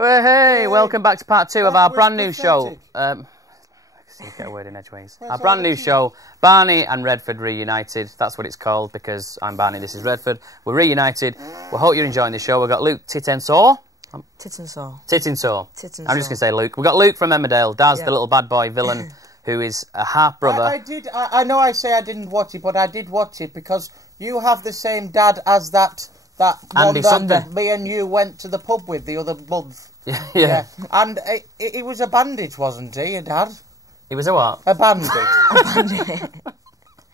Well, hey, welcome back to part 2 of our brand new show. Get a word in edgeways. Our brand new show, Barney and Redford Reunited. That's what it's called because I'm Barney, this is Redford. We're reunited. We hope you're enjoying the show. We've got Luke Tittensaw. Tittensaw. I'm just going to say Luke. We've got Luke from Emmerdale, Daz, the little bad boy villain, who is a half-brother. I know I say I didn't watch it, but I did watch it because you have the same dad as that Andy one that me and you went to the pub with the other month. Yeah. And he was a bandage, wasn't he, your dad? He was a what? A bandage.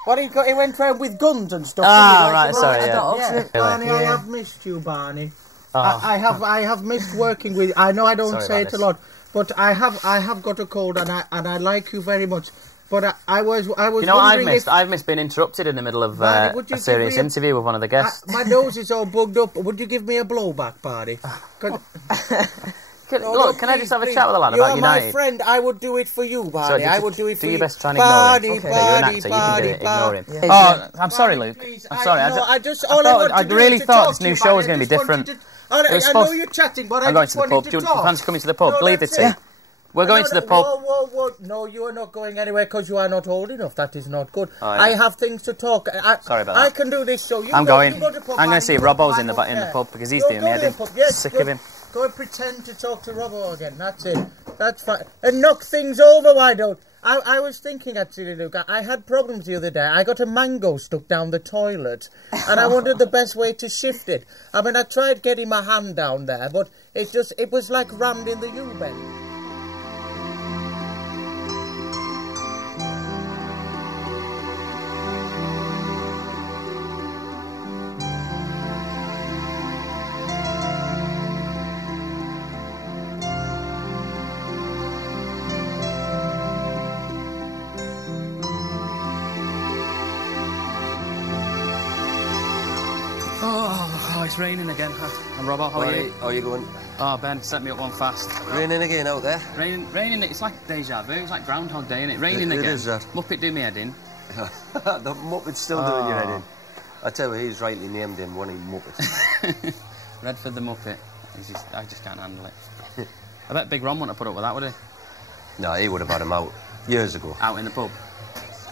What he went round with guns and stuff. Ah, right, sorry, yeah. Barney, I have missed you, Barney. Oh. I have missed working with you. I know I don't say it a lot, but I have got a cold and I like you very much. But I was you know what I've missed? I've missed being interrupted in the middle of a serious interview with one of the guests. My nose is all bugged up. Would you give me a blowback, Barney? Look, can I just have a chat with a lad about United? You're my friend. I would do it for you, Barney. I would do it for you. Do your best trying to ignore him. Okay. You're an actor. You can do it. Ignore him. Oh, I'm sorry, Luke. I'm sorry. I really thought this new show was going to be different. I know you're chatting, but I just wanted to talk. I'm going to the pub. Do you fancy coming to the pub? Leave the tea. We're going to the pub. Whoa. No, you are not going anywhere because you are not old enough. That is not good. Oh, yeah. I have things to talk. Sorry about that. I can do this show. I'm going to see Robbo's in the pub because he's doing me head in. Sick of him. Go and pretend to talk to Robbo again. That's it. That's fine. And knock things over, why don't? I was thinking actually, Luke, I had problems the other day. I got a mango stuck down the toilet and I wondered the best way to shift it. I mean, I tried getting my hand down there, but it was like rammed in the U-bend. Oh, it's raining again. I'm Robbo, how are you? How are you going? Oh, Ben, set me up one fast. Raining again out there? Raining, it's like deja vu, it's like Groundhog Day, isn't it? Raining again. It is that. Muppet do me head in. The Muppet's still doing your head in. I tell you, he's rightly named him one of Muppets. Redford the Muppet. I just can't handle it. I bet Big Ron wouldn't have put up with that, would he? No, he would have had him out years ago. Out in the pub?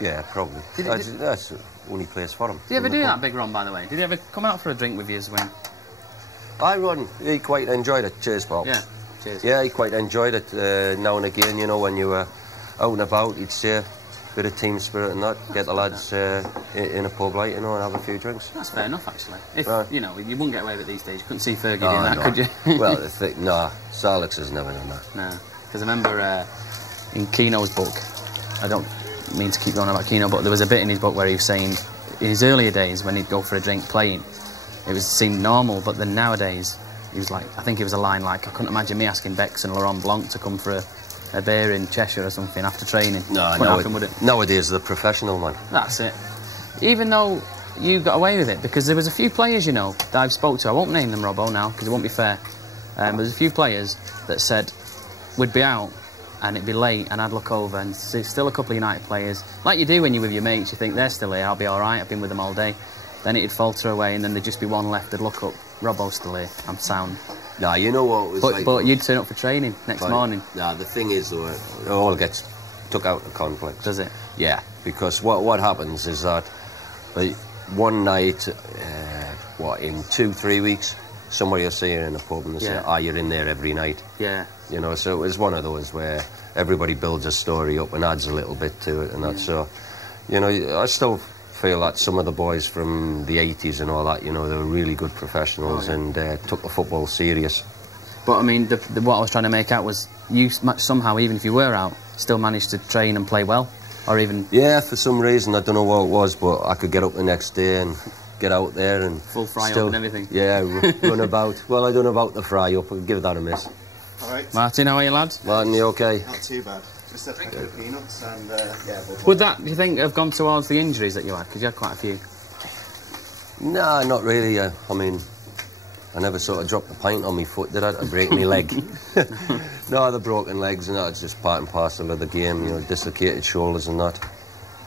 Yeah, probably. That's the only place for him. Did you ever do that, Big Ron, by the way? Did he ever come out for a drink with you as when? He quite enjoyed it. Cheers, Paul. Yeah, cheers. Yeah, he quite enjoyed it now and again, you know, when you were out and about, he'd say a bit of team spirit and that, get the lads in a pub, like, you know, and have a few drinks. That's fair enough, actually. If, you know, you wouldn't get away with it these days. You couldn't see Fergie doing that, could you? Well, no, Sir Alex has never done that. No, because I remember in Keno's book, I don't mean to keep going about Keno, but there was a bit in his book where he was saying in his earlier days when he'd go for a drink playing, it seemed normal, but then nowadays he was like, I think it was a line like, I couldn't imagine me asking Bex and Laurent Blanc to come for a beer in Cheshire or something after training. No, would it? Nowadays the professional man. That's it. Even though you got away with it, because there was a few players, you know, that I've spoke to, I won't name them, Robbo, now, because it won't be fair. There's a few players that said we'd be out and it'd be late and I'd look over and see still a couple of United players. Like you do when you're with your mates, you think they're still here, I'll be all right, I've been with them all day. Then it'd falter away and then there'd just be one left, they'd look up, Robbo's still here, I'm sound. Nah, you know what it was like... But you'd turn up for training next morning. Nah, the thing is, though, it all gets took out of conflict. Does it? Yeah, because what happens is that one night, in 2-3 weeks, somebody will see you in a pub and they say, you're in there every night. Yeah. You know, so it was one of those where everybody builds a story up and adds a little bit to it and that. So, you know, I still feel that some of the boys from the 80s and all that, you know, they were really good professionals and took the football serious. But, I mean, what I was trying to make out was you somehow, even if you were out, still managed to train and play well, or even... Yeah, for some reason, I don't know what it was, but I could get up the next day and get out there and... Full fry up and everything? Yeah, run about. Well, I don't know about the fry up, I'll give that a miss. All right. Martin, how are you, lad? Martin, you okay? Not too bad. Just a couple of peanuts and, Would that, do you think, have gone towards the injuries that you had? Because you had quite a few. No, not really. I mean, I never sort of dropped a pint on my foot, did I? To break my leg. No, the broken legs and that, it's just part and parcel of the game, you know, dislocated shoulders and that.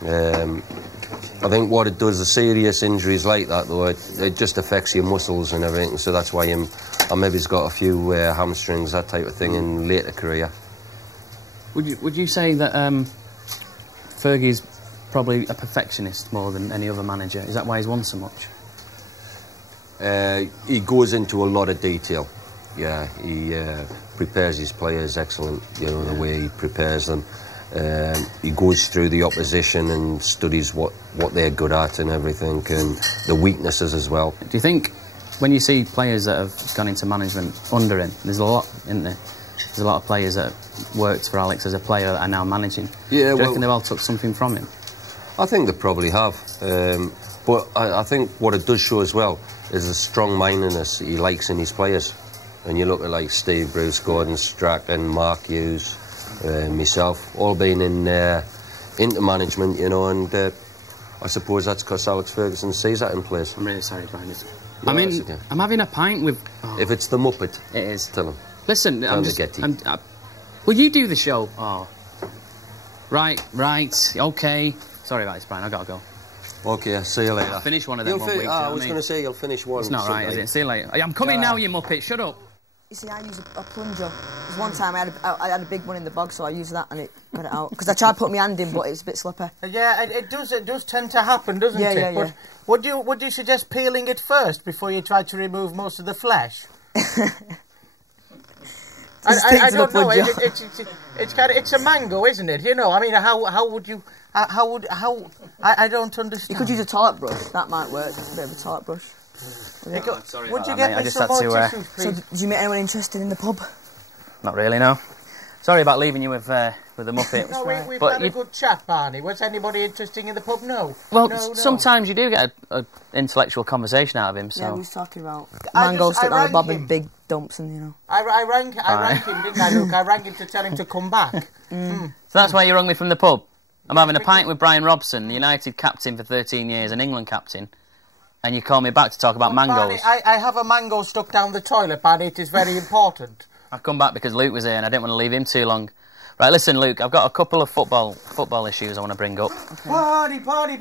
I think what it does, the serious injuries like that, though, it just affects your muscles and everything. So that's why I maybe's got a few hamstrings, that type of thing, in later career. Would you say that Fergie's probably a perfectionist more than any other manager? Is that why he's won so much? He goes into a lot of detail. Yeah, he prepares his players excellent, you know, the way he prepares them. He goes through the opposition and studies what they're good at and everything, and the weaknesses as well. Do you think when you see players that have gone into management under him, there's a lot, isn't there? There's a lot of players that worked for Alex as a player that are now managing. Yeah, Do you reckon they all took something from him? I think they probably have. But I think what it does show as well is the strong-mindedness he likes in his players. And you look at like Steve Bruce, Gordon Strachan, Mark Hughes, myself, all being into management, you know, and I suppose that's because Alex Ferguson sees that in place. I'm really sorry, Brian. No, I'm having a pint with... Oh, if it's the Muppet, it is. Tell him. Listen, Tell him to get you. Will you do the show? Oh. Right, okay. Sorry about this, Brian, I've got to go. Okay, see you later. I'll finish one of them 1 week. I was going to say you'll finish one. It's not right, is it? See you later. I'm coming now, you Muppet, shut up. You see, I use a plunger. There's one time I had a big one in the bog, so I used that and it got it out. Because I tried to put my hand in, but it was a bit slippery. Yeah, it does tend to happen, doesn't it? Yeah. But would you suggest peeling it first before you try to remove most of the flesh? I don't know. It's a mango, isn't it? You know, I mean, how would you? I don't understand. You could use a toilet brush. That might work. A bit of a toilet brush. Sorry would you about get that, me some more tissues, So, please? did you meet anyone interested in the pub? Not really, no. Sorry about leaving you with the Muppet. No, we've but had a good chat, Barney. Was anybody interesting in the pub? No. Well, no. sometimes you do get an intellectual conversation out of him, so... Yeah, we was talking about mango stuck on the bob in big dumps and, you know. I rang him, didn't I, Luke? I rang him to tell him to come back. So that's why you rung me from the pub? I'm having a pint with Brian Robson, the United captain for 13 years, and England captain, and you call me back to talk about mangoes. Barney, I have a mango stuck down the toilet, Barney. It is very important. I've come back because Luke was here and I didn't want to leave him too long. Right, listen, Luke, I've got a couple of football issues I want to bring up. Okay. Barney.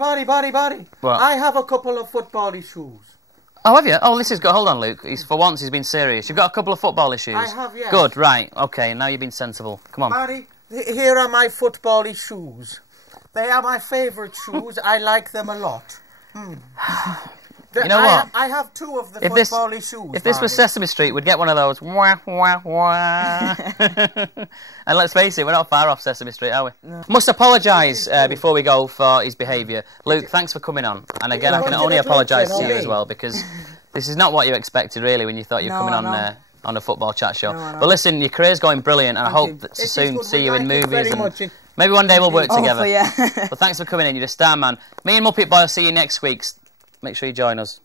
What? I have a couple of football issues. Oh, have you? Oh, this is good. Hold on, Luke. For once, he's been serious. You've got a couple of football issues. I have, yes. Good, right. Okay, now you've been sensible. Come on. Barney, here are my football shoes. They are my favourite shoes. I like them a lot. You know what? I have two of the football shoes. If this was Sesame Street, we'd get one of those. Wah, wah, wah. And let's face it, we're not far off Sesame Street, are we? No. Must apologise before we go for his behaviour. Luke, thanks for coming on. And again, I can only apologise to you as well, because this is not what you expected, really, when you thought you were coming on a football chat show. No. But listen, your career's going brilliant, and I hope to soon see you in movies. And maybe one day we'll work together. Yeah. But thanks for coming in. You're a star, man. Me and Muppet Boy will see you next week. Make sure you join us.